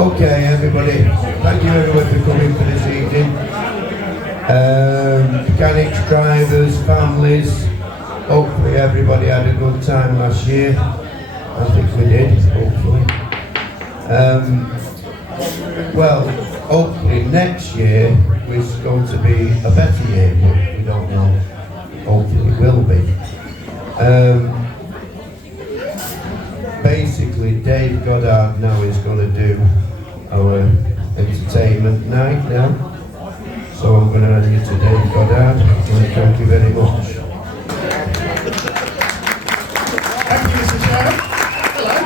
Okay, everybody, thank you everyone for coming for this evening. Mechanics, drivers, families, hopefully everybody had a good time last year. I think we did, hopefully. Well, hopefully next year is going to be a better year, but we don't know. Hopefully it will be. Basically, Dave Goddard now is going to do our entertainment night now. So I'm going to hand you to Dave Goddard, and thank you very much. Thank you, Mr. Chairman. Hello.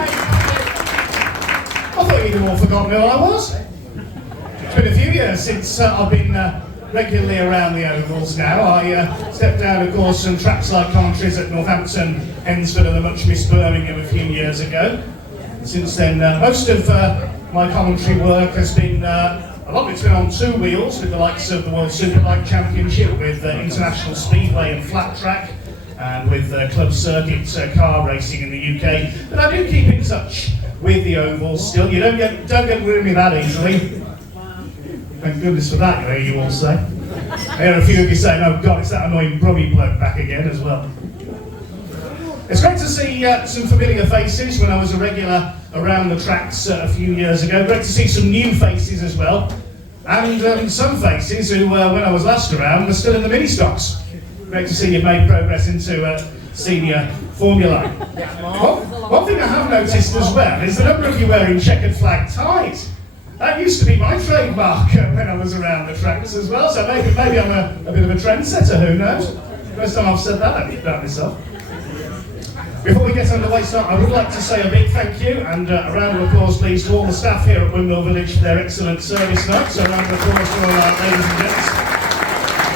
I thought you'd have all forgotten who I was. It's been a few years since I've been regularly around the ovals now. I stepped down, of course, from trackside commentaries at Northampton, Hensford and the much missed Birmingham a few years ago. Since then, most of my commentary work has been, a lot of it's been on two wheels with the likes of the World Superbike Championship, with International Speedway and Flat Track, and with club circuit car racing in the UK. But I do keep in touch with the ovals still. You don't get rid of me that easily. Thank goodness for that, you all say. I hear a few of you saying, oh God, it's that annoying Brummy bloke back again as well. It's great to see some familiar faces when I was a regular around the tracks a few years ago. Great to see some new faces as well. And some faces who, when I was last around, were still in the mini stocks. Great to see you've made progress into senior Formula. One thing I have noticed as well is the number of you wearing checkered flag ties. That used to be my trademark when I was around the tracks as well, so maybe I'm a bit of a trendsetter, who knows? First time I've said that about myself. Before we get underway, I would like to say a big thank you and a round of applause please to all the staff here at Windmill Village for their excellent service tonight. So a round of applause for all our ladies and gents.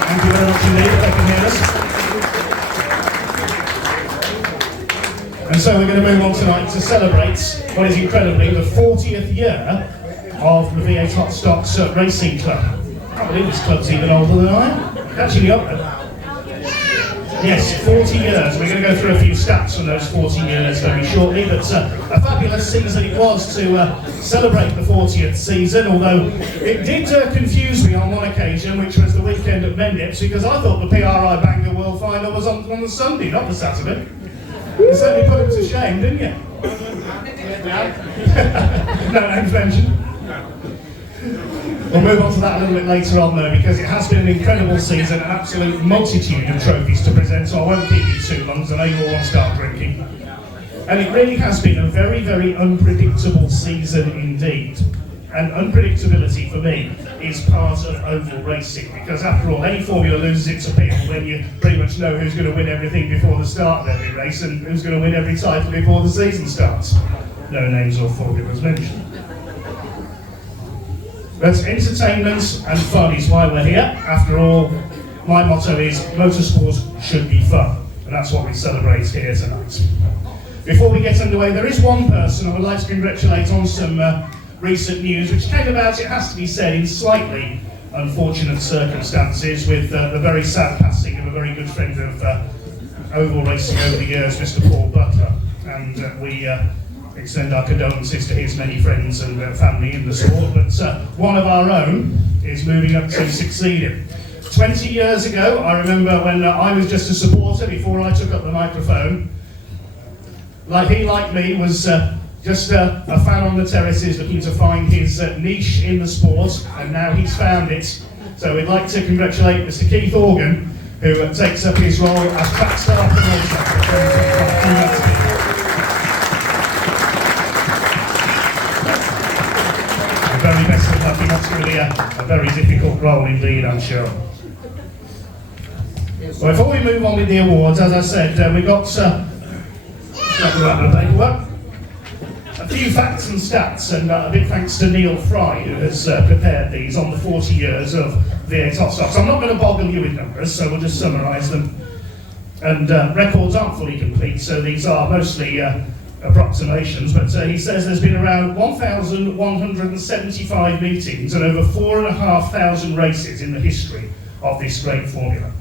Thank you very much indeed if they can hear us. And so we're going to move on tonight to celebrate what is incredibly the 40th year of the V8 Hotstox Racing Club. I can't believe this club's even older than I am. Catching up. Yes, 40 years. We're going to go through a few stats from those 40 years very shortly, but a fabulous season it was to celebrate the 40th season, although it did confuse me on one occasion, which was the weekend at Mendips, because I thought the PRI Bangor World Final was on the Sunday, not the Saturday. You certainly put them to shame, didn't you? No names mentioned. We'll move on to that a little bit later on though, because it has been an incredible season, an absolute multitude of trophies to present, so I won't keep you too long, because I know you all want to start drinking. And it really has been a very, very unpredictable season indeed. And unpredictability for me is part of oval racing, because after all, any formula loses its appeal when you pretty much know who's going to win everything before the start of every race and who's going to win every title before the season starts. No names or formulas mentioned. But entertainment and fun is why we're here. After all, my motto is motorsport should be fun, and that's what we celebrate here tonight. Before we get underway, there is one person I would like to congratulate on some recent news, which came about, it has to be said, in slightly unfortunate circumstances, with the very sad passing of a very good friend of oval racing over the years, Mr. Paul Butler, and we extend our condolences to his many friends and family in the sport, but one of our own is moving up to succeed him. 20 years ago, I remember when I was just a supporter before I took up the microphone, like me, was just a fan on the terraces looking to find his niche in the sport, and now he's found it. So we'd like to congratulate Mr. Keith Organ, who takes up his role as track star promoter. Very best of luck. That's really a very difficult role indeed, I'm sure. Well, before we move on with the awards, as I said, we've got the paperwork. A few facts and stats, and a big thanks to Neil Fry, who has prepared these on the 40 years of V8 Hotstox. I'm not going to boggle you with numbers, so we'll just summarise them. And records aren't fully complete, so these are mostly approximations, but he says there's been around 1,175 meetings and over 4,500 races in the history of this great formula.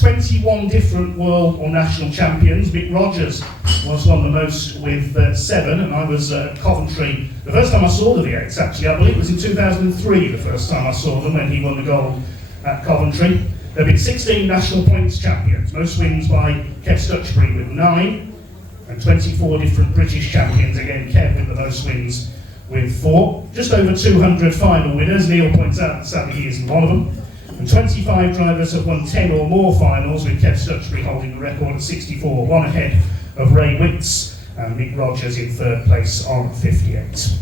21 different world or national champions. Mick Rogers was one of the most with 7, and I was at Coventry. The first time I saw the V8s, actually, I believe it was in 2003, the first time I saw them, when he won the gold at Coventry. There have been 16 national points champions, most wins by Kev Stutchbury with 9, and 24 different British champions, again Kev with the most wins with 4. Just over 200 final winners, Neil points out that sadly he isn't one of them. And 25 drivers have won 10 or more finals, with Kev Stutchbury holding the record at 64, one ahead of Ray Wicks, and Mick Rogers in 3rd place on 58.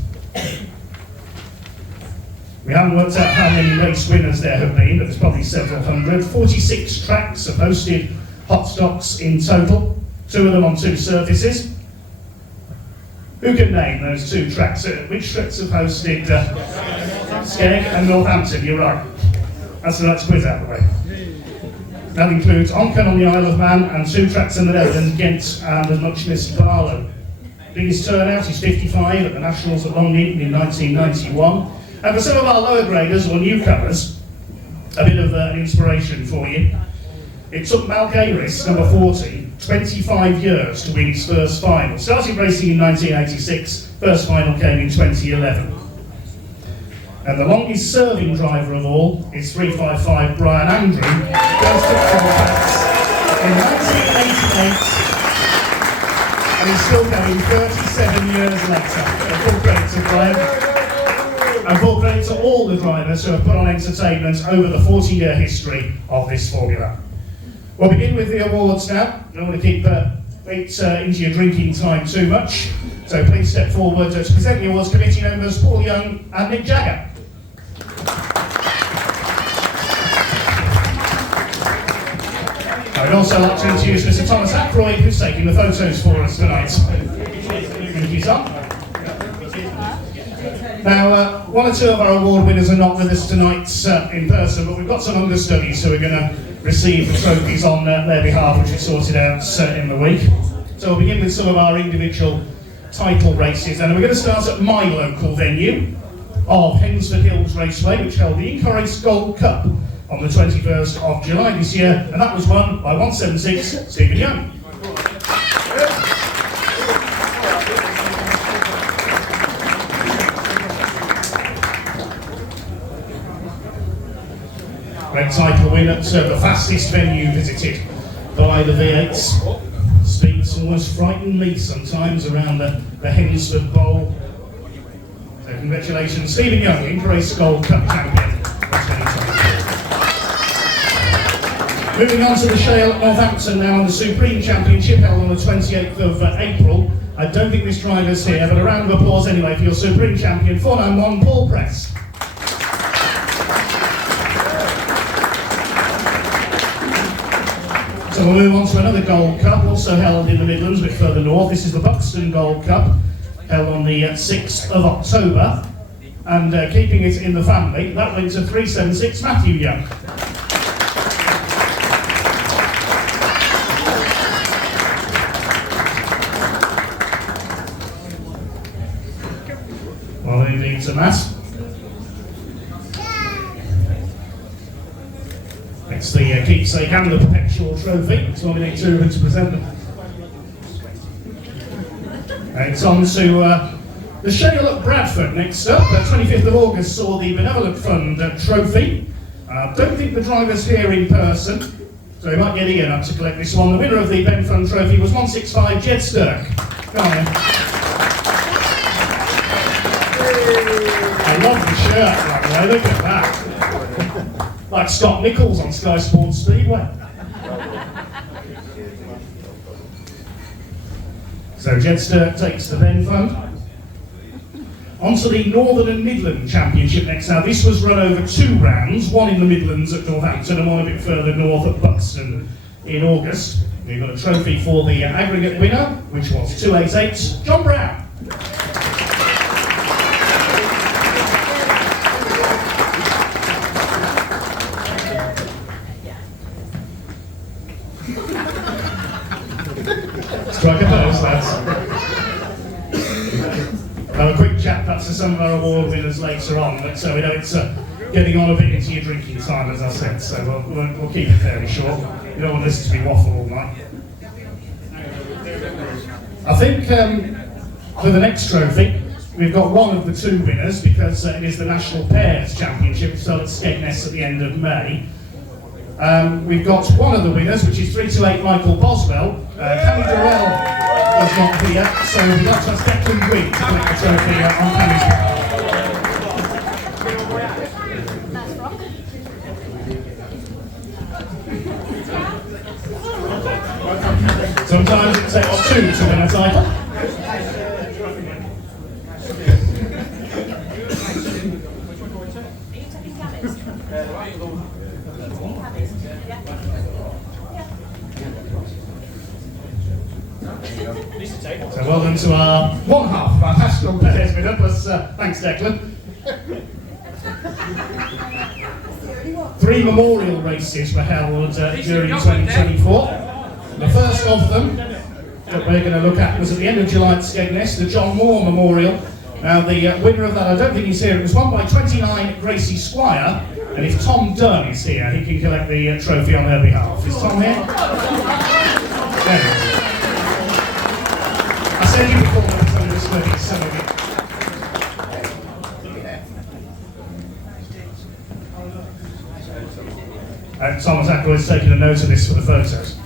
We haven't worked out how many race winners there have been, but there's probably several hundred. 46 tracks have hosted Hotstox in total, 2 of them on 2 surfaces. Who can name those 2 tracks? Which tracks have hosted Skeg and Northampton? You're right. That's the next quiz out of the way. That includes Onken on the Isle of Man and 2 tracks in the Netherlands, Ghent and as much as Barlow. Biggest turnout is 55 at the Nationals at Longyearbyen in 1991. And for some of our lower graders or newcomers, a bit of an inspiration for you. It took Malc Ayres, number 40, 25 years to win his first final. Started racing in 1986, first final came in 2011. And the longest serving driver of all is 355 Brian Andrew, goes to Halifax in 1988, and he's still going 37 years later. A full credit to Brian. And full credit to all the drivers who have put on entertainment over the 40-year history of this formula. We'll begin with the awards now. I don't want to keep it into your drinking time too much, so please step forward to present the awards committee members Paul Young and Nick Jagger. I'd also like to introduce Mr. Thomas Ackroyd, who's taking the photos for us tonight. Thank you, Tom. Now, 1 or 2 of our award winners are not with us tonight in person, but we've got some understudies who are going to receive the trophies on their behalf, which we sorted out in the week. So we'll begin with some of our individual title races, and we're going to start at my local venue of Hensford Hills Raceway, which held the Incorrect Gold Cup on the 21st of July this year, and that was won by 176 Stephen Young. Great title win at the fastest venue visited by the V8s. Speeds almost frighten me sometimes around the Hensford Bowl. So congratulations, Stephen Young, Incorrect Gold Cup champion. Moving on to the Shale at Northampton now, on the Supreme Championship held on the 28th of April. I don't think this driver's here, but a round of applause anyway for your Supreme Champion, 491 Paul Press. So we'll move on to another Gold Cup, also held in the Midlands, a bit further north. This is the Buxton Gold Cup, held on the 6th of October. And keeping it in the family, that went to 376 Matthew Young. Well, indeed to Matt. It's the keepsake and the perpetual trophy. So we need 2 of them to present them. It's on to the Shale at Bradford next up. 25th of August saw the Benevolent Fund trophy. Don't think the driver's here in person, so we might get Ian up to collect this one. The winner of the Ben Fund trophy was 165 Jed Stirk. Come on, Ian. I love the shirt, by the way, look at that. Like Scott Nichols on Sky Sports Speedway. So Jed Stirk takes the Ben Fund. On to the Northern and Midland Championship next. Now this was run over 2 rounds, one in the Midlands at Northampton and one a bit further north at Buxton in August. We've got a trophy for the aggregate winner, which was 288 John Brown. Strike a pose, lads. Have a quick chat perhaps to some of our award winners later on, but so we know it's getting on a bit into your drinking time, as I said, so we'll keep it fairly short. You don't want this to be waffle all night. I think for the next trophy, we've got one of the two winners because it is the National Pairs Championship, so at Skegness at the end of May. We've got one of the winners, which is 328 Michael Boswell. Cammy Durrell is not here, so we'd like to ask Declan Green to collect the trophy on Cammy's behalf. Sometimes it takes two to win a title. So well done to our one half of our national pairs winner, plus thanks Declan. 3 memorial races were held during 2024. The first of them that we're going to look at was at the end of July at Skegness, the John Moore Memorial. Now the winner of that, I don't think he's here, it was won by 29 Gracie Squire, and if Tom Dunn is here, he can collect the trophy on her behalf. Is Tom here? There he is. I said you before that some of this money, some of it. Thomas Ackroyd is taking a note of this for the photos.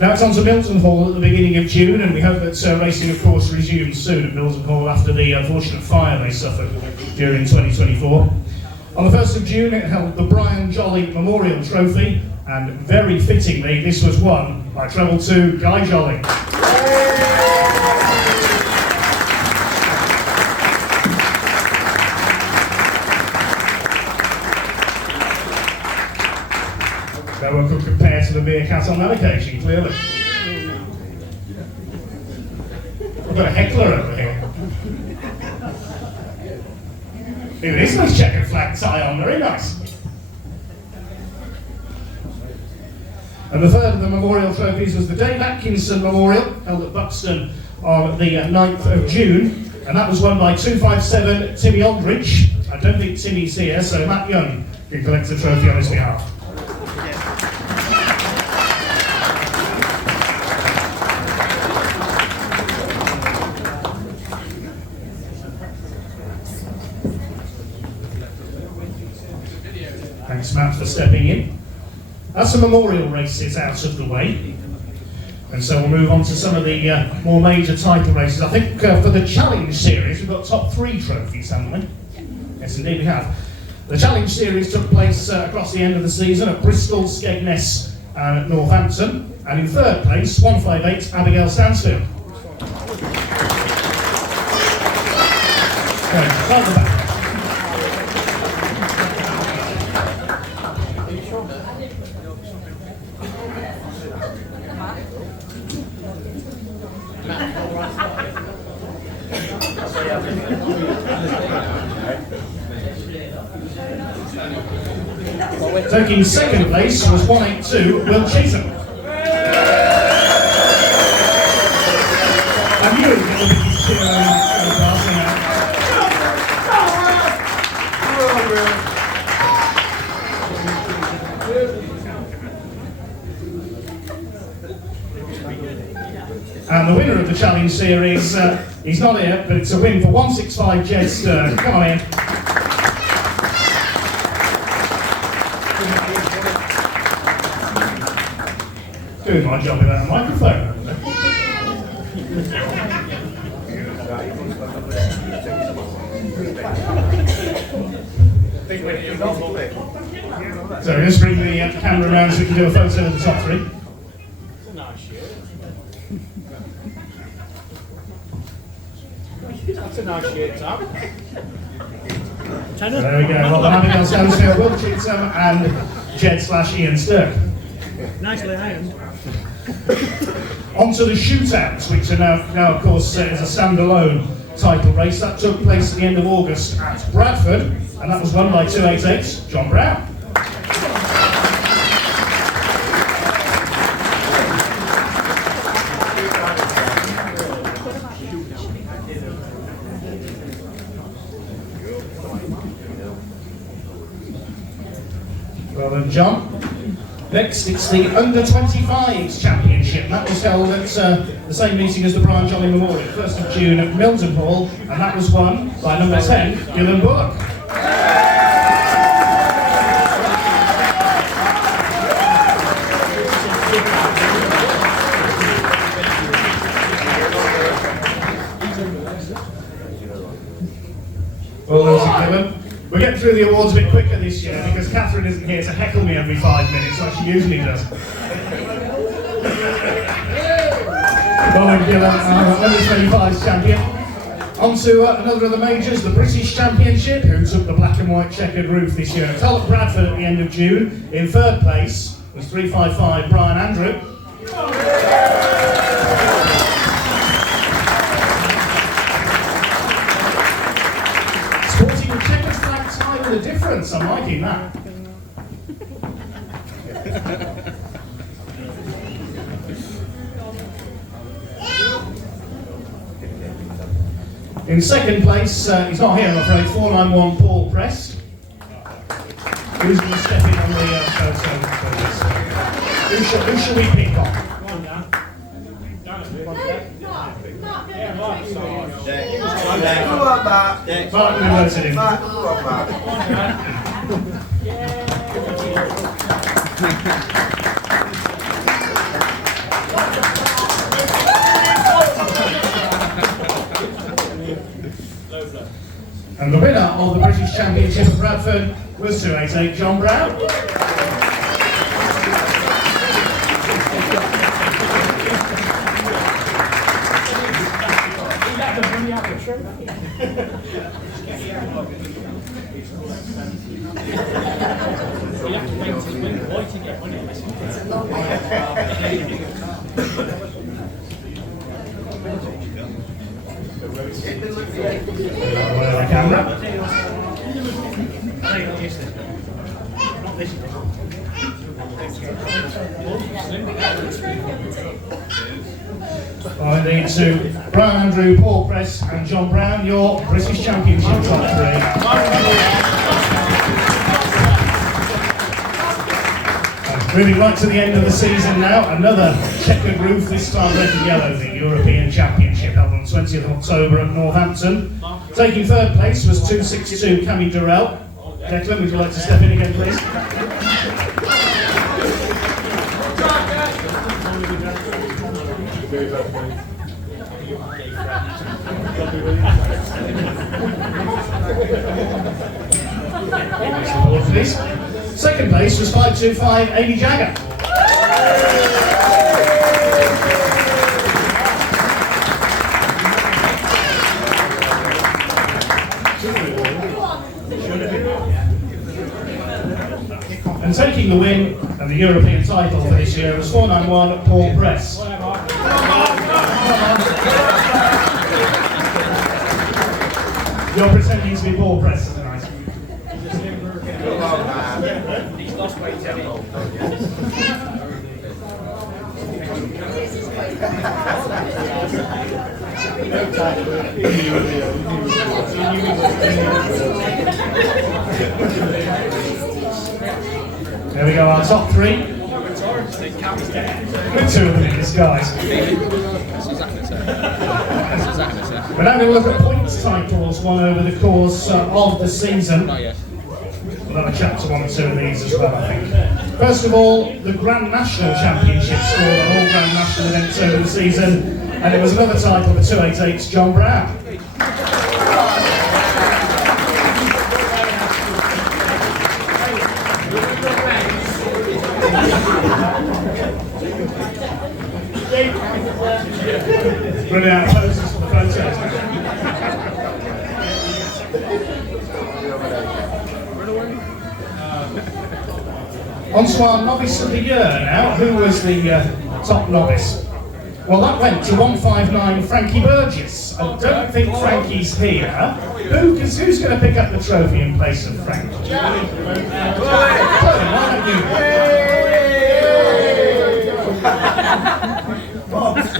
Now it's on to Milton Hall at the beginning of June, and we hope that racing, of course, resumes soon at Milton Hall after the unfortunate fire they suffered during 2024. On the 1st of June, it held the Brian Jolly Memorial Trophy, and very fittingly, this was won by Treble 2 Guy Jolly. No one could compare to the meerkat on that occasion, clearly. We've got a heckler over here. Here it is, nice checkered flag tie on, very nice. And the third of the memorial trophies was the Dave Atkinson Memorial, held at Buxton on the 9th of June, and that was won by 257 Timmy Aldrich. I don't think Timmy's here, so Matt Young can collect the trophy on his behalf. Thanks, Matt, for stepping in. That's the memorial races out of the way. And so we'll move on to some of the more major title races. I think for the Challenge Series, we've got top 3 trophies, haven't we? Yes, indeed we have. The Challenge Series took place across the end of the season at Bristol, Skegness and Northampton. And in third place, 158 Abigail Stansfield. Okay, start the back. Taking second place was 182 Will Cheatham. I knew it was going to be passing out. And the winner of the Challenge Series, he's not here, but it's a win for 165 Jed Stern. Come on in. Doing my job without a microphone. So let's bring the camera around so we can do a photo of the top 3. That's a nice shirt, Tom. There we go. Well, Abigail Stansfield, Will Cheatham, and Jed/Ian Stirk. Nicely ironed. On to the shootouts, which are now of course, is a standalone title race. That took place at the end of August at Bradford, and that was won by 288 John Brown. John. Next, it's the Under-25s Championship. That was held at the same meeting as the Brian Jolly Memorial, 1st of June at Milton Hall, and that was won by number 10, Gillan Bullock. Well done to Gillan. We're getting through the awards a bit quicker this year because Catherine isn't here to heckle me every 5 minutes like she usually does. Well done, Gillan, Under-25s champion. On to another of the majors, the British Championship, who took the black and white checkered roof this year. Held at Bradford at the end of June. In 3rd place was 355 Brian Andrew. Sporting a checkered flag tie with a difference, I'm liking that. In 2nd place, he's not here I'm afraid, 491 Paul Prest. Who's going to step in on the photo for this? Who shall we pick on? Mark, we voted him. And the winner of the British Championship at Bradford was 288 John Brown. The camera. I need to Brian Andrew, Paul Press and John Brown, your British Championship top 3. Moving right to the end of the season now, another checkered roof, this time red and yellow, the European Championship held on the 20th of October at Northampton. Taking 3rd place was 262 Cammy Durrell. Declan, would you like to step in again, please? Please. 2nd place was 525 Amy Jagger. And taking the win and the European title for this year was 491 Paul Press. You're pretending to be Paul Press tonight. He's lost weight, There we go, our top 3. With 2 of them in disguise. We're now going to look at points titles won over the course of the season. We'll have a chat to 1 or 2 of these as well, I think. First of all, the Grand National Championship scored on all Grand National events over the season, and it was another title for 288's John Brown. Brilliant poses for the photos. On to our novice of the year now. Who was the top novice? Well, that went to 159 Frankie Burgess. I don't think Frankie's here. Who's going to pick up the trophy in place of Frank? Why don't you?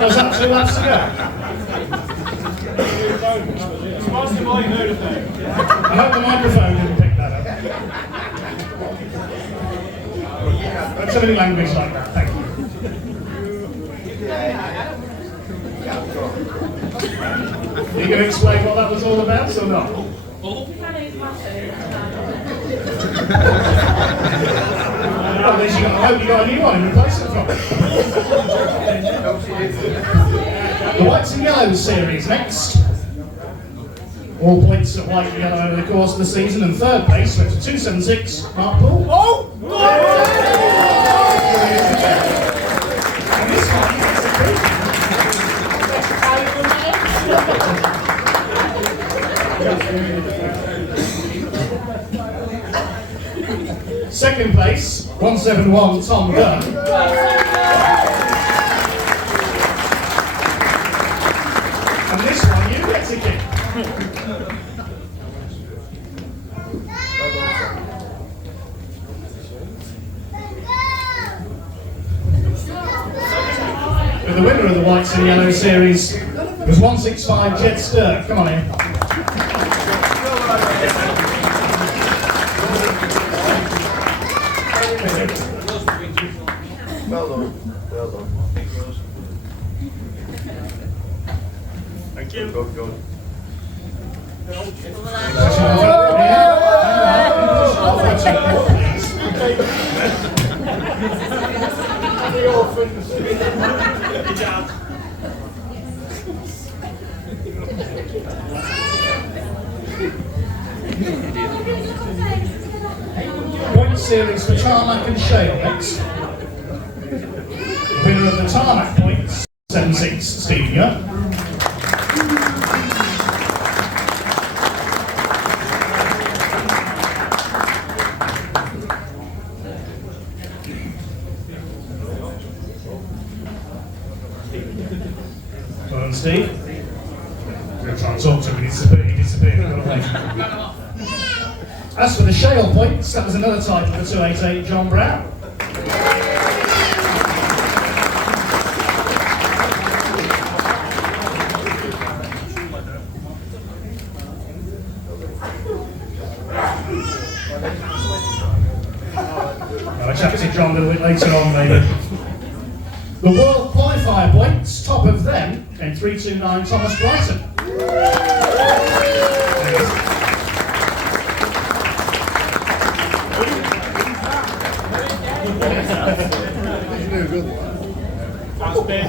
Was that 2 laps to go? I hope the microphone didn't pick that up. Somebody language like that, thank you. Are you going to explain what that was all about or not? At least I hope you got a new one in replacement from it. The Whites and Yellows series next. All points at white and yellow over the course of the season, and third place went to 276, Mark Poole. Oh! And this one is a second place, 171, Tom Dunn. And this one, you get to kick. But the winner of the Whites and Yellow series was 165, Jed Sturck. Come on in. Well done. Well done. Thank you. Good, good. Point series for Tarmac and Shale next. Winner of the Tarmac points, 7-6, Steve Young. Well done, Steve. I'm going to try and talk to him, he disappeared. Got away. As for the Shale points, that was another title for 288, John Brown. I'll chat to John a little bit later on, maybe. The World Qualifier points, top of them, came 329, Thomas Brighton. That's big.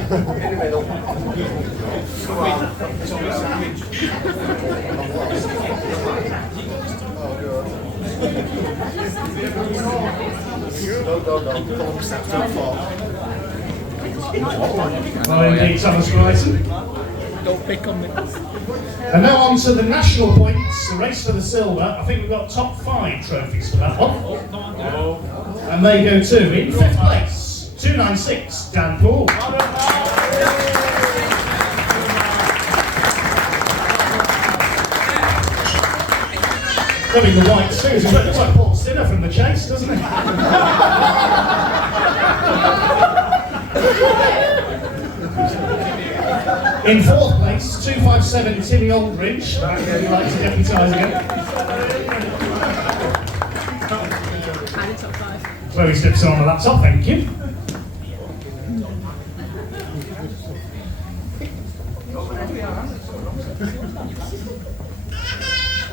Well, indeed, Thomas Brighton. Don't pick on me. And now on to the national points, the race for the silver. I think we've got top 5 trophies for that one. And they go to, in 5th place, 296, Dan Poole. Having the white suit, it looks like Paul Sinner from The Chase, doesn't it? In 4th place, 257, Timmy Aldridge. He likes to deputise again. Where he steps on the laptop, thank you.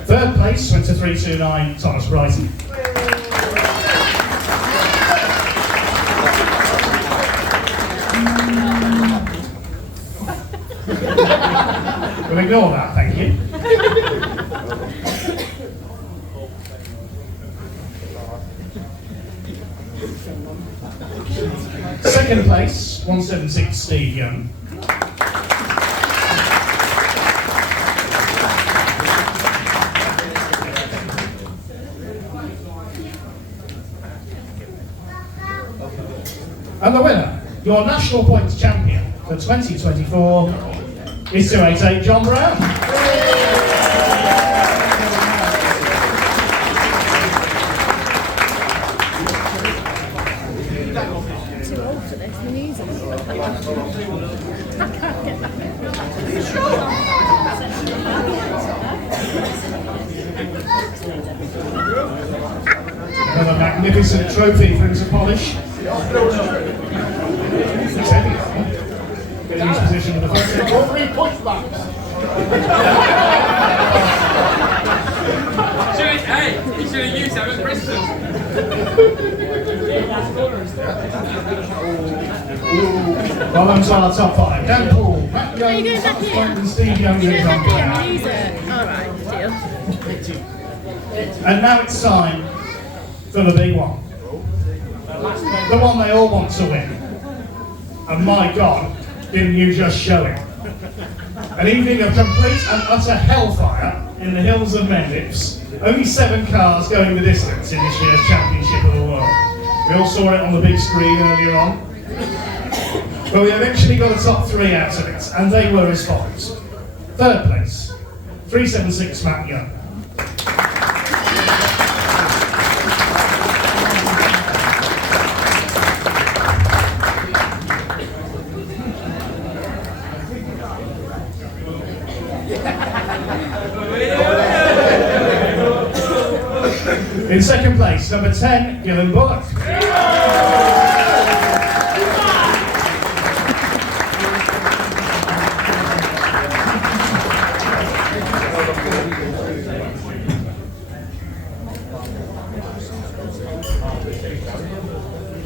Third place went to 329, Thomas Brighton. We'll ignore that, thank you. Second place, 176, Steve Young. And the winner, your national points champion for 2024, is 288, John Brown. Too old for this, my knees are I can't get that. Another magnificent trophy for him to polish. It's heavy. Get in his position with the first All 3 pushbacks. Hey, you should have used that at Bristol. Alongside our top 5, Dan Paul, Matt Are you Jones, going back here? and Steve Young. You're going back here, these are... Alright, deal. And now it's time for the big one. The one they all want to win. And my God, didn't you just show it? An evening of complete and utter hellfire in the hills of Mendips. Only 7 cars going the distance in this year's Championship of the World. We all saw it on the big screen earlier on. But we eventually got a top 3 out of it, and they were as follows. 3rd place, 376 Matt Young. In 2nd place, number 10, Gillen Bullock.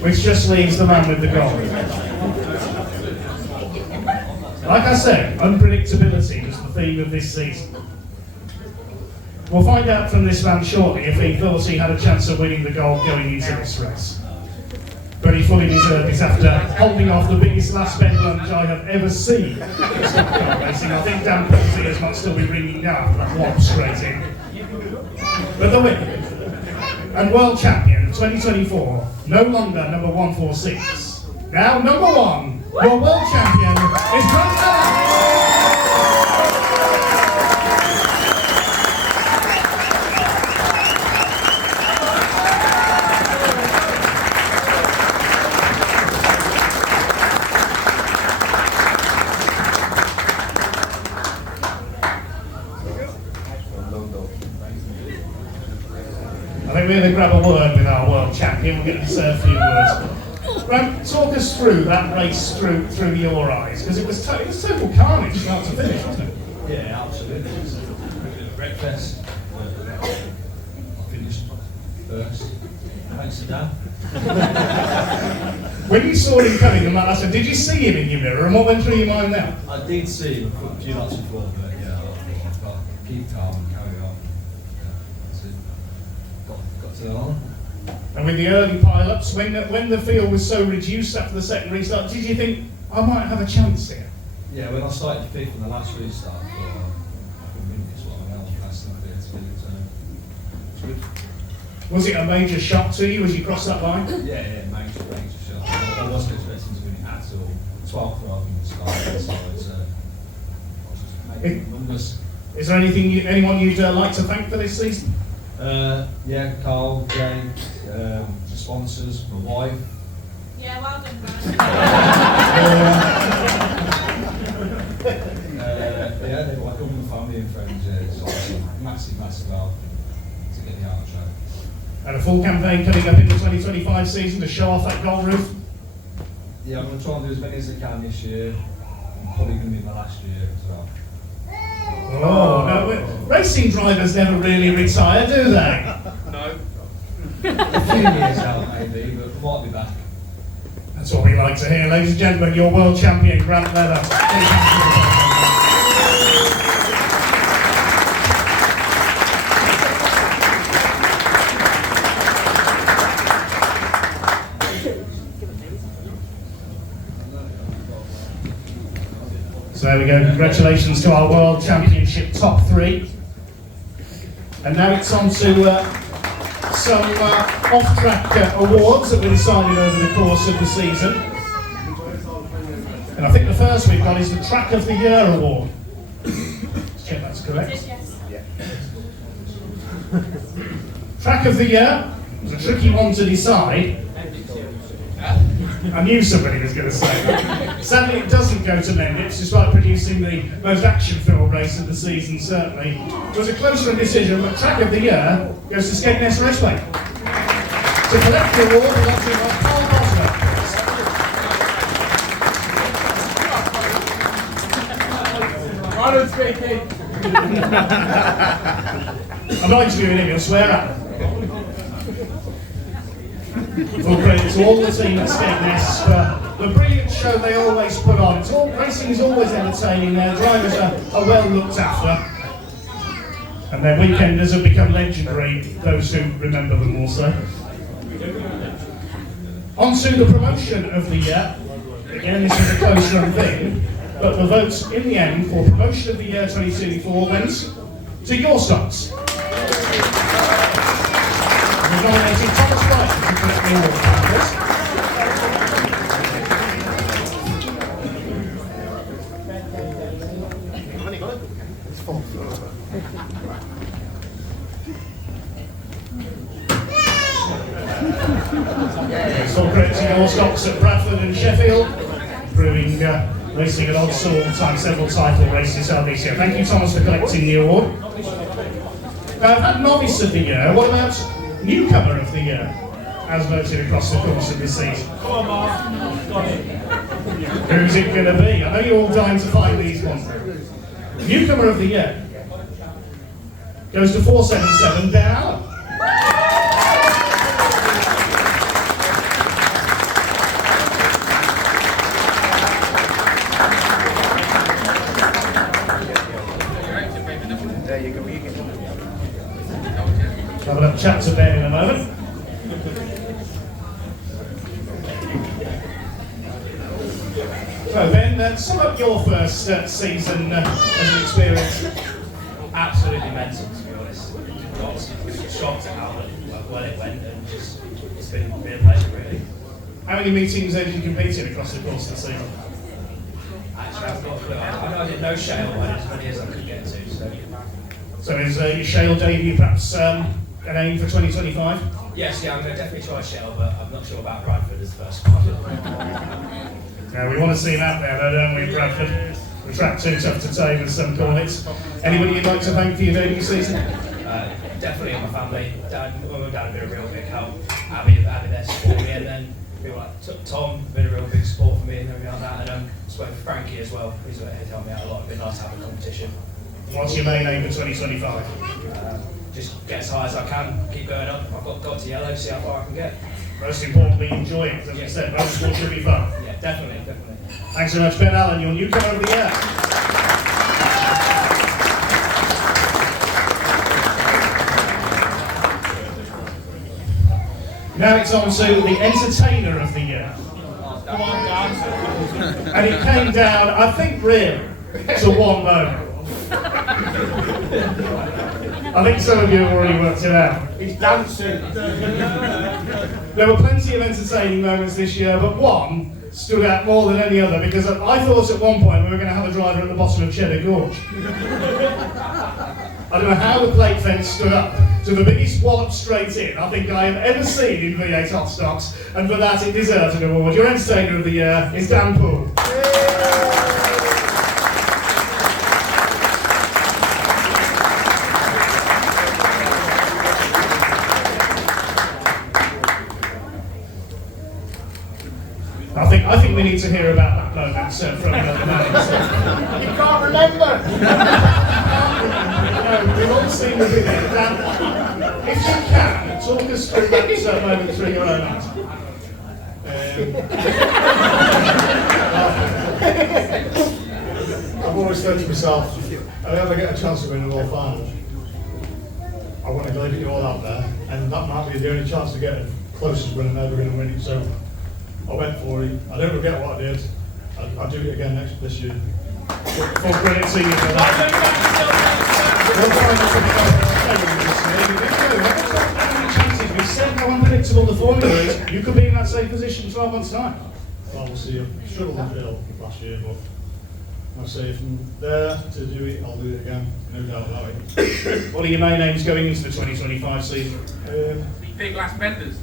Which just leaves the man with the goal. Like I said, unpredictability was the theme of this season. We'll find out from this man shortly if he thought he had a chance of winning the gold going into this race. But he fully deserved it after holding off the biggest last bend lunge I have ever seen in Stockcar racing. I think Dan Paul's ears might still be ringing down for that whop straight in. But the winner and world champion 2024, no longer number 146. Now number 1, your world champion is Brisca. I think we're going to grab a word with our world champion. We're going to say a few words. Grant, talk us through that race through your eyes, because it was total carnage start to finish, wasn't it? Yeah, absolutely. It was a breakfast. I finished first. Thanks to Dan. When you saw him coming, and like I said, did you see him in your mirror, and what went through your mind then? I did see him a few nights before, but yeah, I've got to keep calm and carry on. So, got to go on. And with the early pile-ups, when the field was so reduced after the second restart, did you think, I might have a chance here? Yeah, when I started fifth in the last restart, I couldn't win this one. I was passing up there to win it. It's good. Was it a major shock to you as you crossed that line? Yeah, major shot. I wasn't expecting to win it at all. 12th rather than the start, so it's, I was just making numbers. Is there anyone you'd like to thank for this season? Yeah, Carl, Jane, the sponsors, my wife. Yeah, well done, Yeah, they like all my family and friends. It's like massive help to get the out of track. And a full campaign coming up in the 2025 season to show off that gold roof? Yeah, I'm going to try and do as many as I can this year. I'm probably going to be my last year as well. Oh, no, racing drivers never really retire, do they? No. A few years out maybe, but I might be back. That's what we like to hear. Ladies and gentlemen, your world champion, Grant Leather. So there we go, congratulations to our World Championship top 3. And now it's on to some off-track awards that were decided over the course of the season. And I think the first we've got is the Track of the Year award. Let's check that's correct. Track of the Year was a tricky one to decide. I knew somebody was going to say that. Sadly, it doesn't go to Mendips, despite producing the most action-filled race of the season, certainly. It was a closer decision, but Track of the Year goes to Skegness Raceway. To collect the award, we're going to Paul Bosworth. Honor speaking. I'm not interviewing him, he'll swear at him. Full credit to all the team at Skegness for the brilliant show they always put on. Racing is always entertaining, their drivers are well looked after. And their weekenders have become legendary, those who remember them also. On to the promotion of the year. Again, this is a close run thing, but the votes in the end for promotion of the year 2024 went to Hotstox. We've nominated Thomas Wright to collect the award founders. Full credit to Hotstox at Bradford and Sheffield, proving racing at Hotstox, several title races this year. Thank you, Thomas, for collecting the award. Now, I've had novice of the year. What about newcomer of the year, as voted across the course of this season? Who's it going to be? I know you're all dying to find these ones. Newcomer of the year goes to 477 Ben Allen. Have a little chat to Ben in a moment. So Ben, sum up your first season as an experience. Absolutely mental, to be honest. Shocked at how well it went, and just it's been a pleasure, really. How many meetings did you compete in across the course of the season? Actually, I've got a clue. I know I did no shale, but I did as many as I could get to. So is your shale debut perhaps an aim for 2025? Yes, I'm going to definitely try shale, but I'm not sure about Bradford as the first one. Yeah, we want to see him out there, though, don't we, Bradford? The track too tough to tame, as some call it. Anybody you'd like to thank for your debut season? Definitely my family. Mum and Dad have been a real big help. Abby there supported me, and then people like Tom have been a real big support for me and everything like that. And I spoke with Frankie as well. He's helped me out a lot. It's been nice to have a competition. What's your main aim for 2025? Just get as high as I can, keep going up. I've got to yellow, see how far I can get. Most importantly, enjoy it. As you said, motorsport should be fun. Yeah, definitely. Thanks so much, Ben Allen, your newcomer of the year. Now it's on to the entertainer of the year. Come on, Dan. And it came down, I think, really, to one moment. I think some of you have already worked it out. He's dancing. There were plenty of entertaining moments this year, but one stood out more than any other because I thought at one point we were going to have a driver at the bottom of Cheddar Gorge. I don't know how the plate fence stood up to the biggest wallop straight in I think I have ever seen in V8 Hotstox, and for that it deserves an award. Your entertainer of the year is Dan Poole. I think we need to hear about that moment from another man. You can't remember. No, we've all seen the video. Dan, if you can, talk us through that moment through your own eyes. I've always said to myself, if I ever get a chance to win a World Final, I want to leave it all out there, and that might be the only chance to get close as when I'm ever going to win it. So I went for it. I don't regret what I did. I'll do it again this year. Full credit to you for that. We said how unpredictable the formula is. You could be in that same position 12 months' time. Well, we'll see. I struggled and failed last year, but I say if I'm there to do it, I'll do it again. No doubt about it. What are your main aims going into the 2025 season? Big glass benders.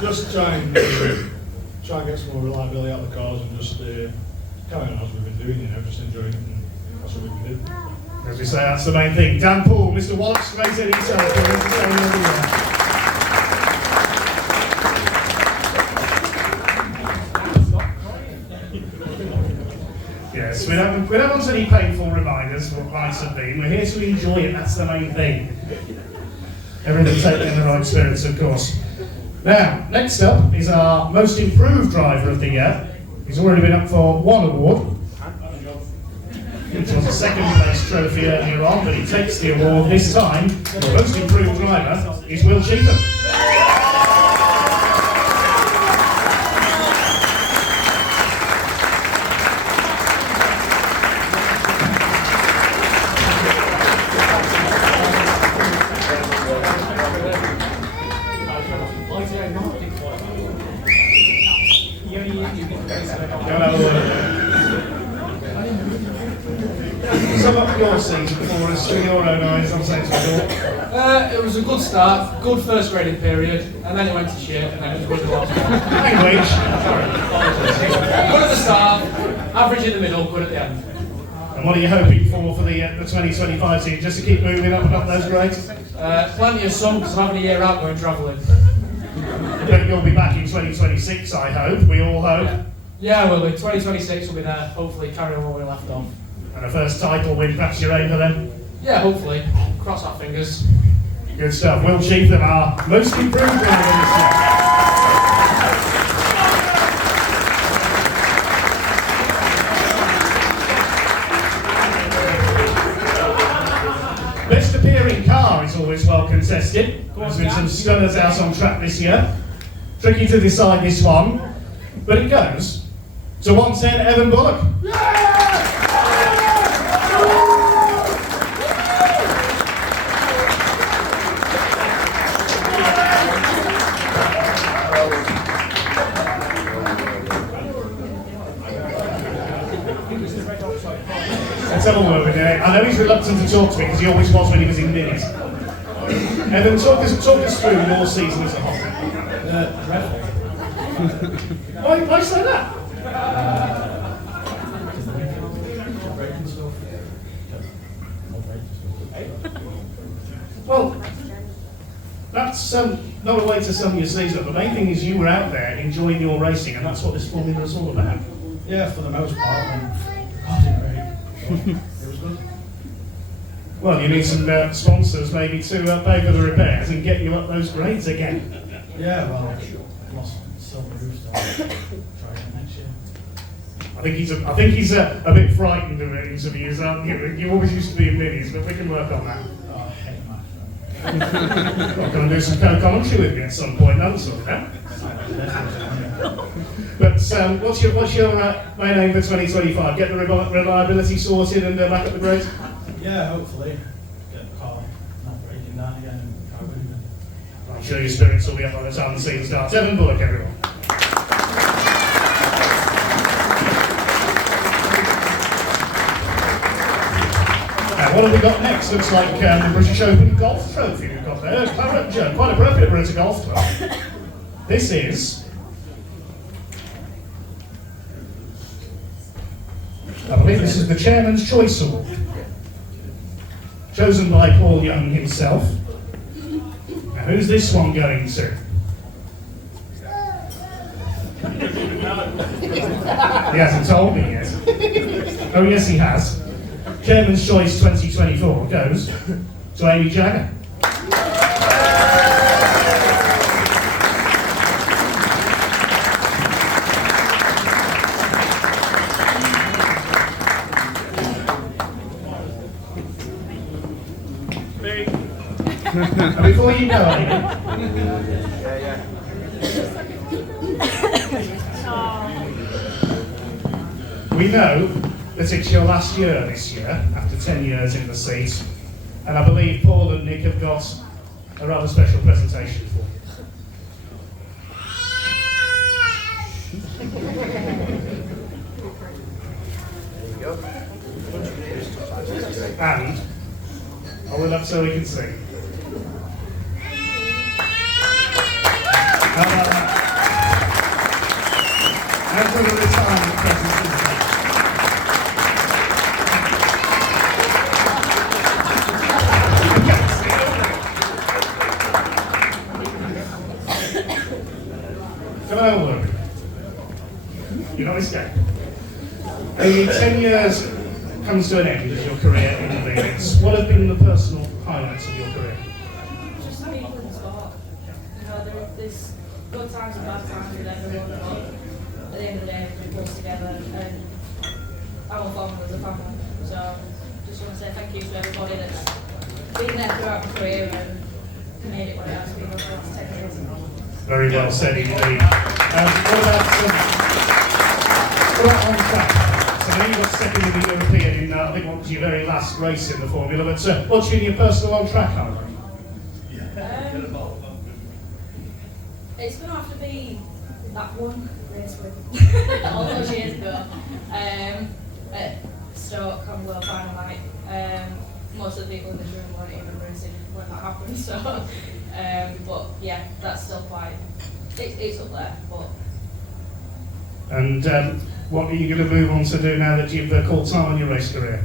Just try and get some more reliability out of the cars and just carry on as we've been doing, just enjoying it, and that's what we can do. As we say, that's the main thing. Dan Poole, Mr. Wallace, raise any for entertaining of the year. Yes, we don't want any painful reminders of what might have been. We're here to enjoy it, that's the main thing. Everything taken in the right spirits, of course. Now, next up is our most improved driver of the year. He's already been up for one award, which was a second place trophy earlier on, but he takes the award this time. The most improved driver is Will Cheatham. Sum up your season for us through your own eyes on Sensible. It was a good start, good first grading period, and then it went to shit, and then it was good the last one. Language. Good at the start, average in the middle, good at the end. And what are you hoping for the 2025 season? Just to keep moving up and up those grades? Plenty of sun, because I'm having a year out going travelling. But you'll be back in 2026, I hope. We all hope. Yeah, we'll be. 2026 will be there, hopefully carry on where we left off. And a first title win, perhaps you're aim for them. Yeah, hopefully. Cross our fingers. Good stuff. Will Cheatham, our most improved driver this year. Best appearing car is always well contested. There's been some stunners out on track this year. Tricky to decide this one, but it goes to 110 Evan Bullock. Let's have a word with him. I know he's reluctant to talk to me because he always was when he was in minis. Evan, talk us through your season as a whole. Why say that? Well, that's not a way to sum your season. The main thing is you were out there enjoying your racing, and that's what this formula is all about. Yeah, for the most part. It was good. Well, you need some sponsors maybe to pay for the repairs and get you up those grades again. Yeah, well, lost silver roof, so I'll try again next year. I think he's a bit frightened of interviews, aren't you? You always used to be in minis, but we can work on that. Oh, I hate match. I'm going to do some co-commentary with you at some point, that's all, yeah? But what's your main aim for 2025? Get the reliability sorted and back at the grades? Yeah, hopefully. Get the car not breaking down again and car winning. I'm sure your spirits will be up by the time the season starts. Evan Bullock, everyone. Now, what have we got next? Looks like the British Open Golf Trophy we've got there. Claret Joe, quite appropriate, we're at a golf club. This is... I believe this is the Chairman's Choice Award, chosen by Paul Young himself. Now, who's this one going to? He hasn't told me yet. Oh, yes, he has. Chairman's Choice 2024 goes to Amy Jagger. And before you know it, we know that it's your last year this year, after 10 years in the seat, and I believe Paul and Nick have got a rather special presentation for you. And hold it up so we can see. And for the retirement presentation. Come on, look. You're not escaping. Only 10 10 years comes to an end of your career in the Leeds. What have been the personal highlights of your career? Just people in the sport. You know, there's good times and bad times with everyone, but at the end of the day, we pull together and our family was a family. So, just want to say thank you to everybody that's been there throughout my career and made it what it has been over the last 10 years. Very well said indeed. What about on track? So now you got second in the European in, I think, what was your very last race in the Formula, but what's been your personal on track highlight? It's going to have to be that one race with all those years ago at Stock on World Final night. Most of the people in this room weren't even racing when that happened, so but yeah, that's still quite, it's up there. But And what are you going to move on to do now that you've caught time on your race career?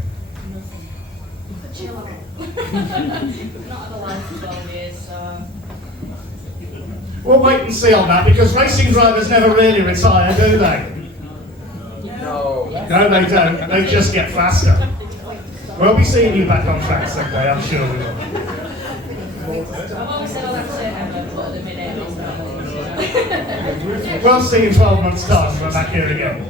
nothing. Chill out. Not had a life for 12 years, so. We'll wait and see on that, because racing drivers never really retire, do they? No. No, they don't. They just get faster. We'll be seeing you back on track someday, I'm sure we will. I've always said I'll have to say never, but at the minute it's not. We'll see in 12 months' time, we're back here again.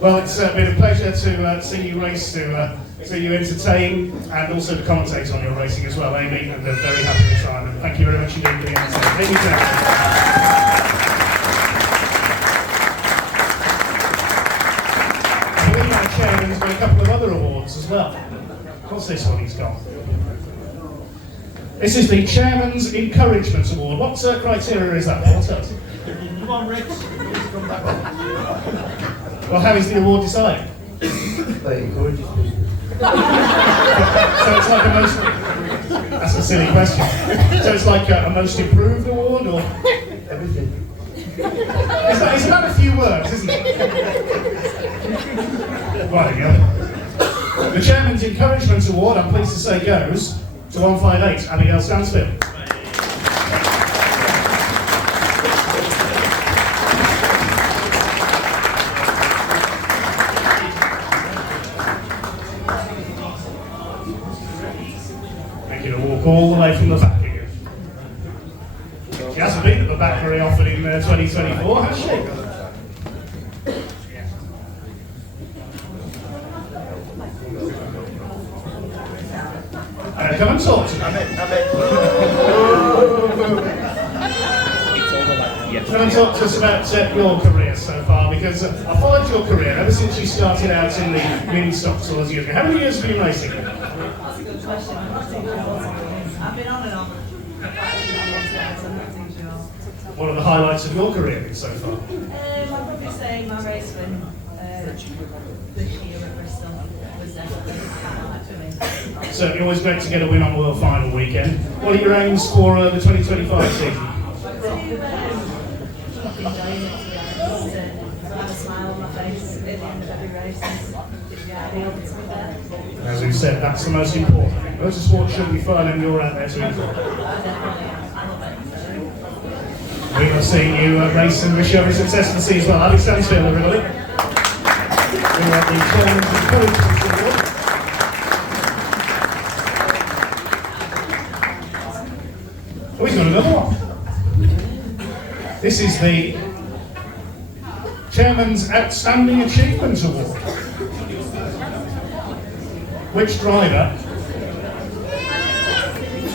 Well, it's been a pleasure to see you race, to see you entertain, and also to commentate on your racing as well, Amy, and a very happy retirement. Thank you very much indeed for being on. Thank you, sir. Chairman's got a couple of other awards as well. What's this one he's got? This is the Chairman's Encouragement Award. What criteria is that for? Tell us. Come on, Rich. Come back. Well, how is the award decided? They encourage people. So it's like a most... That's a silly question. So it's like a most improved award, or... Everything. It's about a few words, isn't it? Right, again. The Chairman's Encouragement Award, I'm pleased to say, goes to 158, Abigail Stansfield. Making a walk all the way from the back again. She hasn't been at the back very often in 2024, has she? Come and talk to me. Come and talk to us about your career so far, because I followed your career ever since you started out in the mini stocks all those years ago. How many years have you been racing? That's a good question. I'm not too sure. I've been on and off. What are the highlights of your career been so far? I'd probably say my race win this year at Bristol was definitely a highlight for me. Certainly always great to get a win on World Final weekend. What are your aims for the 2025 season? To keep enjoying it, to be honest, to have a smile on my face at the end of every race is the ideal to be there. As we've said, that's the most important thing. Motorsport should be fun, and you're out there to enjoy. We will see you race and wish you every success to see as well. Alex Stansfield, everybody. We have the Chairman's Encouragement Award. Oh, he's got another one. This is the Chairman's Outstanding Achievement Award. Which driver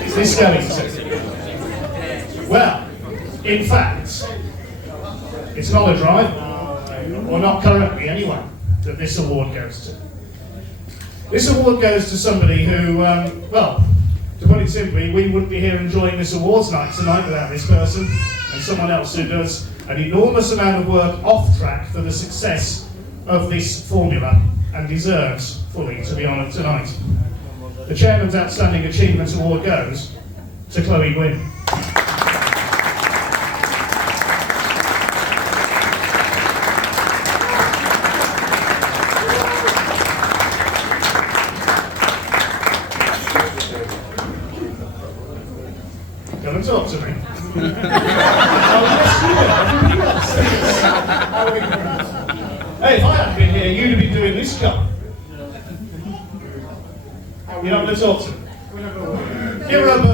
is this going to? Well, in fact, it's not a driver, or not currently anyway, that this award goes to. This award goes to somebody who, well, to put it simply, we wouldn't be here enjoying this awards night tonight without this person, and someone else who does an enormous amount of work off track for the success of this formula, and deserves fully to be honoured tonight. The Chairman's Outstanding Achievement Award goes to Chloe Gwynn. Come and talk to me. Oh, yes, you will. Everybody else. Hey, if I hadn't been here, you'd have been doing this job. You're not going to talk to her? Give her a boo.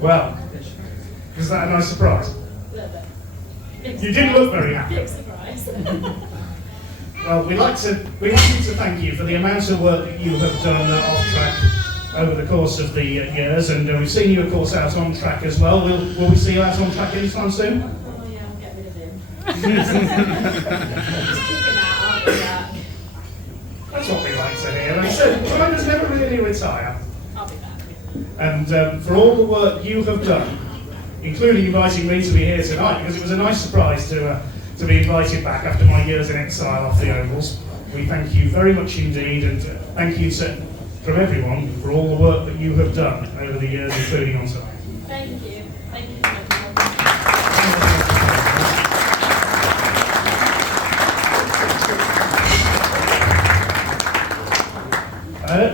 Well, is that a nice surprise? You didn't look very happy. Big surprise. Well, we want to thank you for the amount of work that you have done off track over the course of the years, and we've seen you, of course, out on track as well. Will we see you out on track anytime soon? Oh yeah, I'll get rid of him. Just keeping that, I'll be back. That's what we like to hear. And so, drivers never really retire. I'll be back. And for all the work you have done, including inviting me to be here tonight, because it was a nice surprise to be invited back after my years in exile off the ovals. We thank you very much indeed, and thank you from everyone for all the work that you have done over the years, including on tonight. Thank you. Thank you.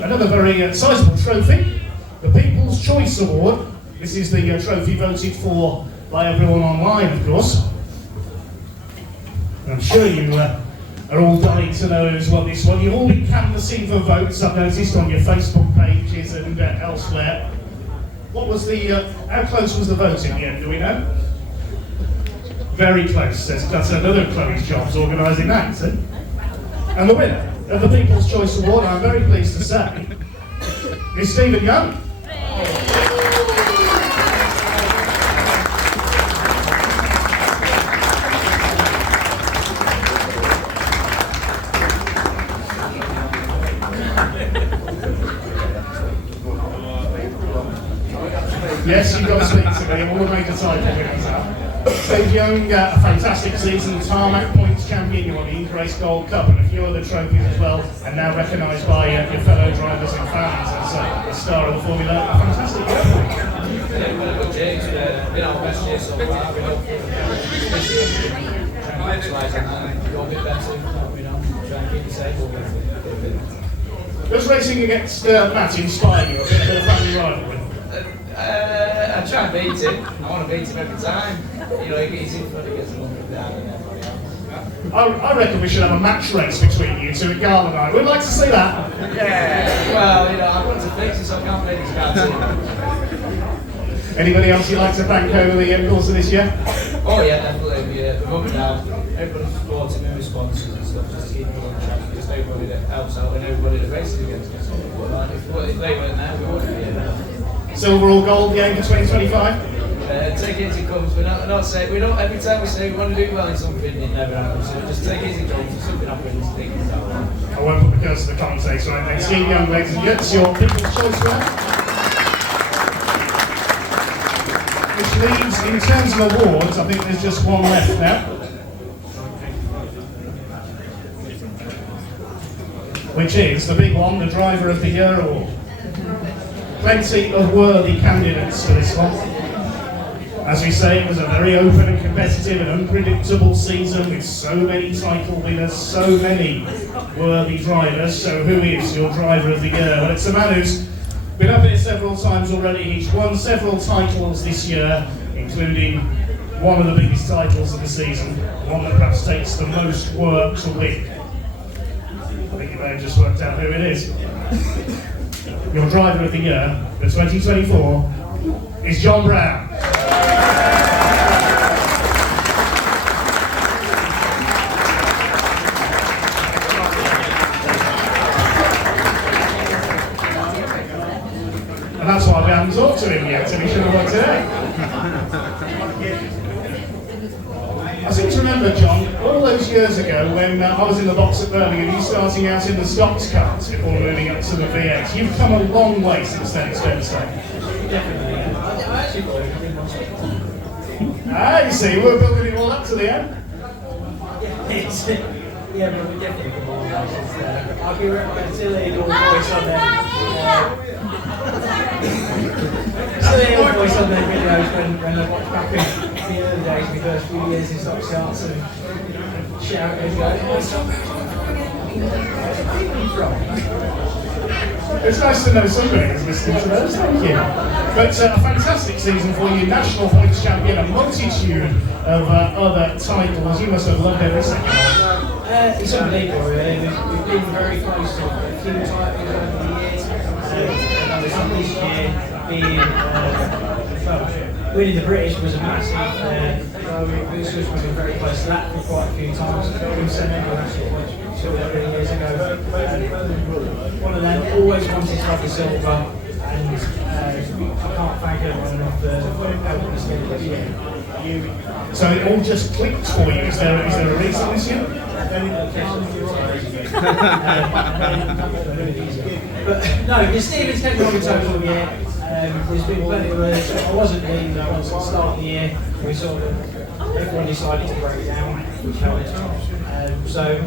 Another very sizable trophy, the People's Choice Award. This is the trophy voted for by everyone online, of course. I'm sure you are all dying to know who's won this one. You've all been canvassing for votes, I've noticed, on your Facebook pages and elsewhere. What was how close was the vote in the end, do we know? Very close. That's another Chloe's job's organising that, is it? And the winner of the People's Choice Award, I'm very pleased to say, is Stephen Young. Yes, you've got to speak to me, and we'll make a title winners out. Steve Young, a fantastic season, Tarmac Points champion, you won the Ingrace Gold Cup and a few other trophies as well, and now recognised by your fellow drivers and fans as a star of the Formula. A fantastic year. Been our best year so far. We hope this year capitalising on that, go a bit better, try and keep it safe. Does racing against Matt inspire you? A bit of family rivalry? I try and beat him. I want to beat him every time. You know, he's in front, he gets a little bit down and everybody else. I reckon we should have a match race between you two at Gala night. We'd like to see that. Yeah, well, you know, I want to fix it so I can't play this guy too. Anybody else you'd like to thank over the course of this year? Oh yeah, definitely. We've up and down. Everybody supporting me with sponsors and stuff, just to keep it on track. Just everybody that helps out and everybody that races against us. But if they weren't there, we wouldn't be here. Silver or gold game for 2025? Take it as it comes. We're not saying, we don't, every time we say we want to do well in something, it never happens. So just take it as it comes. If something happens, think it out. I won't put the curse of the commentator on it. Steve Young, ladies and gents, your People's Choice winner. Which leaves, in terms of awards, I think there's just one left now. Which is the big one, the Driver of the Year award. Plenty of worthy candidates for this one. As we say, it was a very open and competitive and unpredictable season with so many title winners, so many worthy drivers. So who is your Driver of the Year? Well, it's a man who's been up here several times already. He's won several titles this year, including one of the biggest titles of the season, one that perhaps takes the most work to win. I think you may have just worked out who it is. Your Driver of the Year for 2024 is John Brown. And that's why we haven't talked to him yet, and he should have worked today. I seem to remember, John, all those years ago when I was in the box at Birmingham, you starting out in the Stockcar before moving up to the V8. You've come a long way since then, it's fair to say. Ah, you see, we're building it all up to the end. Yeah, but we definitely come on since then. I'll be silly little voice on there. Silly little voice on their videos when I watch back in the early days, my first few years in stock starts and shout and go, oh, stop. Where's it from? It's nice to know somebody is listening to those, thank you. But a fantastic season for you, national points champion, a multitude of other titles. You must have loved every second of it. It's unbelievable, really. We've been very close to a few titles over the years. This year, being winning the British was a massive. We've been very close to that for quite a few times. We've sent everyone national points 3 years ago. One of them always wanted to have the silver, and I can't thank everyone enough for helping us get this year. So it all just clicked for you. Is there a reason this year? But no, Stephen's kept me on the total year. There's been plenty of us. I wasn't leading at the start of the year. We sort of everyone decided to break down, which helped. So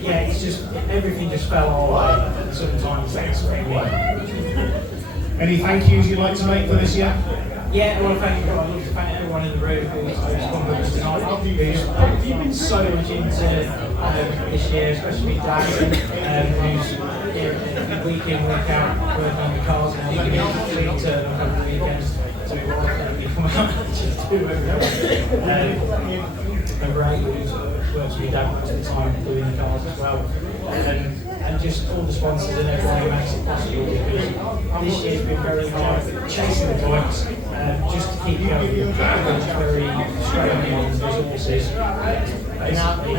yeah, it's just everything just fell our way at some time. Any thank yous you'd like to make for this year? Yeah, I want to thank everyone in the room who's come with us tonight. You've been so much into this year, especially Dad, who's here week in, week out, working on the cars now. You can turn up every weekend to come out and just do everything. And Ray, who works with Dad most of the time doing the cars as well. And just all the sponsors and everyone who makes it possible, because this year's been very hard chasing the points, just to keep going. Very straining on resources, basically.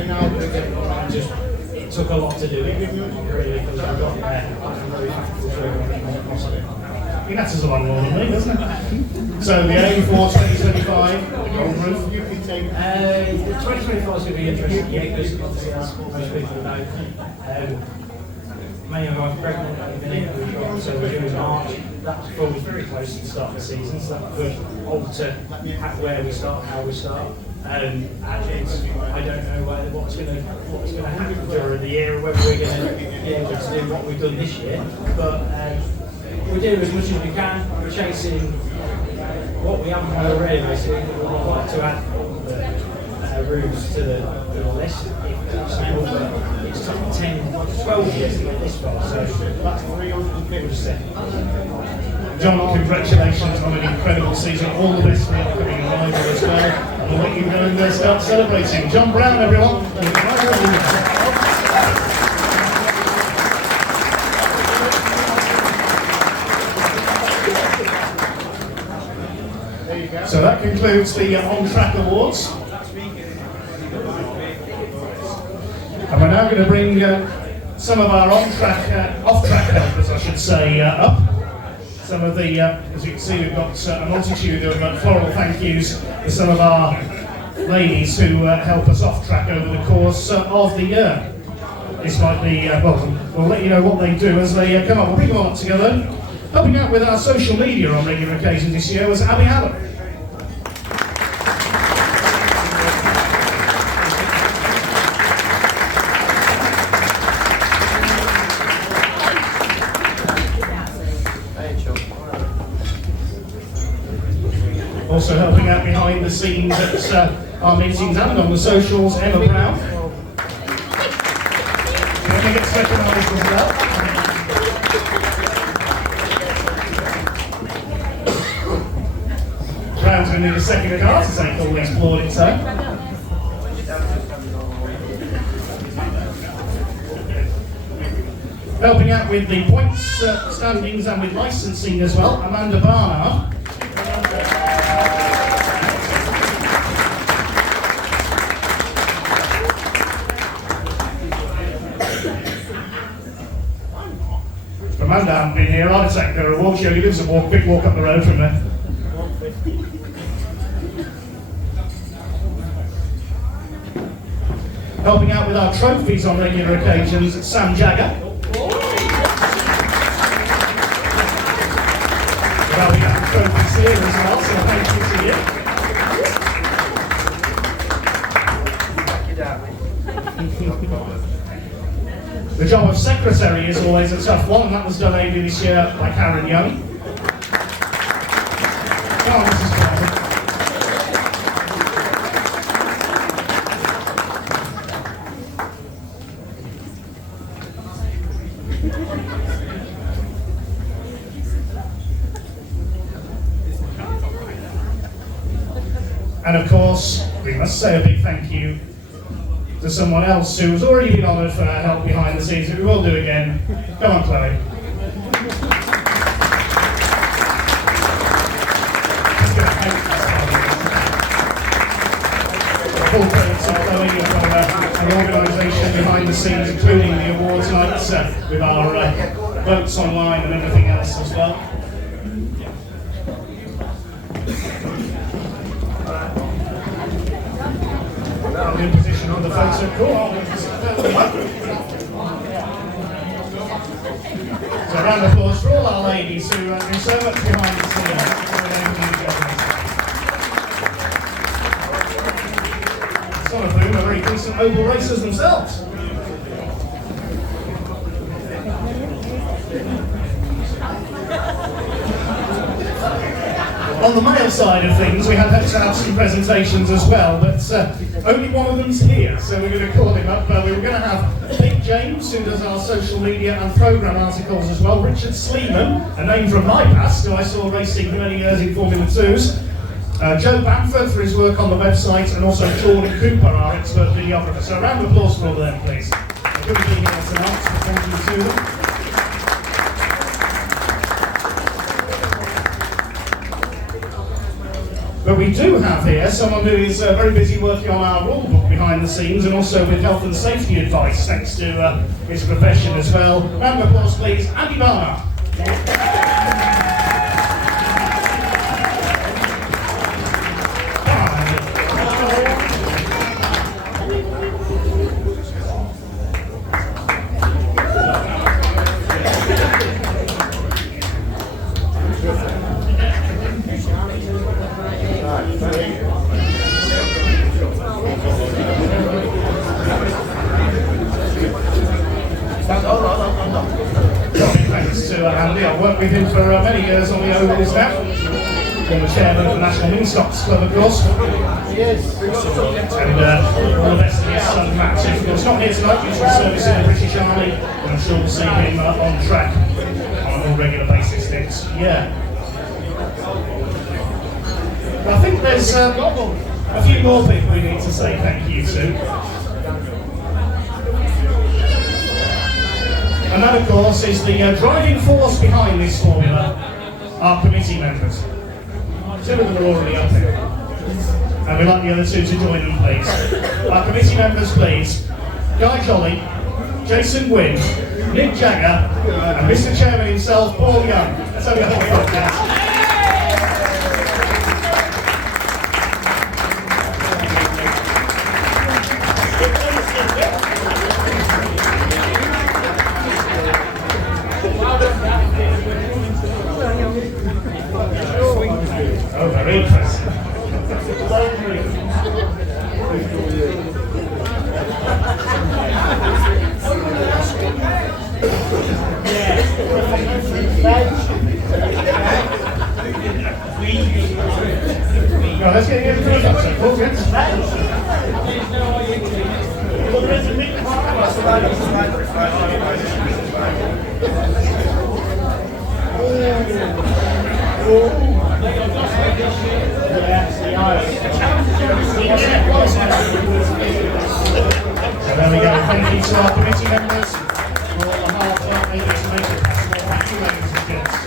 It took a lot to do it, really, because I got there. I'm very thankful for everyone who made it possible. I mean, that's a lot more than me, doesn't it? So the aim for 2025, the Golden Roof? The 2025 is going to be interesting, yeah, because obviously, as most people know, many of our pregnant at the minute, we've got, so we're doing March. That's probably very close to the start of the season, so that could alter where we start, how we start. And I don't know what's going to happen during the year, or whether we're going to be able to do what we've done this year. But we do as much as we can. We're chasing what we haven't done already, basically. We'd like to add rooms to the list, if possible, but it's taken 10, 12 years to get this far, so that's 350%. John, congratulations on an incredible season. All the best for the upcoming rival as well. And we'll let you go and start celebrating. John Brown, everyone. So that concludes the on-track awards. And we're now going to bring some of our off-track helpers, I should say, up. Some of the, as you can see, we've got a multitude of floral thank yous for some of our ladies who help us off track over the course of the year. This might be, well, we'll let you know what they do as they come up. We'll bring them all up together. Helping out with our social media on regular occasions this year was Abby Allen. Also helping out behind the scenes at our meetings and on the socials, Emma Brown. Let me get recognised as well. Brown's going to need a second car to take all these plaudits home. Helping out with the points standings and with licensing as well, Amanda Barnard. Amanda hasn't been here, I'd take her a walk. She only lives a quick walk up the road from there. Helping out with our trophies on regular occasions, Sam Jagger. Well, we have the trophies here as well, so thank you to you. Thank you, darling. The job of secretary is always a tough one, and that was done ably this year by Karen Young. Come on, Mrs. Brown. And of course, we must say a big thank you to someone else who has already been honoured for her help behind the scenes, and we will do again. Come on, Chloe. Full credit to Chloe for an organisation behind the scenes, including the awards nights with our votes online and everything else as well. I'm in position on the photo. Cool. So a round of applause for all our ladies who do so much behind the scenes. Some of whom are very decent oval racers themselves. On the male side of things, we have had to have some presentations as well, but only one of them's here, so we're going to call him up. We were going to have Big James, who does our social media and programme articles as well, Richard Sleeman, a name from my past, who I saw racing for many years in Formula 2s, Joe Bamford for his work on the website, and also Jordan Cooper, our expert videographer. So a round of applause for all of them, please. Good to be here tonight, so thank you to them. But we do have here someone who is very busy working on our rule book behind the scenes, and also with health and safety advice, thanks to his profession as well. Round of applause, please, Andy Barnard. Thanks to Andy. I've worked with him for many years on the ovals now. I'm the chairman of the National Hotstox Club, of course. Yes. And all the best to his son Matt, who of course not here tonight, he's for service in the British Army, and I'm sure we'll see him on track on a more regular basis next year. But I think there's a few more people we need to say thank you to. And that, of course, is the driving force behind this formula, our committee members. Two of them are already up here. And we'd like the other two to join them, please. Our committee members, please. Guy Jolly, Jason Gwynn, Nick Jagger, and Mr. Chairman himself, Paul Young. Let's have a hot foot, guys. Oh, very impressive. Right, let's get you into the Paul, yes? So there we go. Thank you to our committee members for all the hard work they do to make it possible. Thank you, ladies and gents.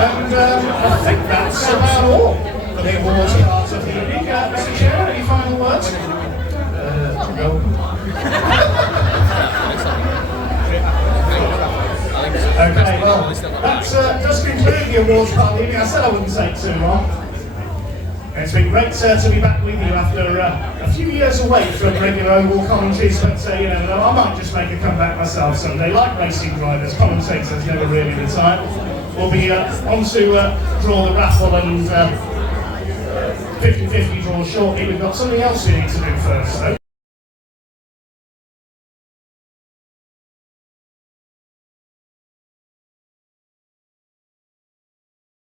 And I think that's about all for the awards part of the evening. Mr. Chairman, any final words? No. Okay, well, that does conclude the awards part of the evening. I said I wouldn't take too long. It's been great to be back with you after a few years away from regular oval commentaries, but you know, I might just make a comeback myself someday. Like racing drivers, commentators never really retire. We'll be on to draw the raffle and 50-50 draw shortly. We've got something else we need to do first, though.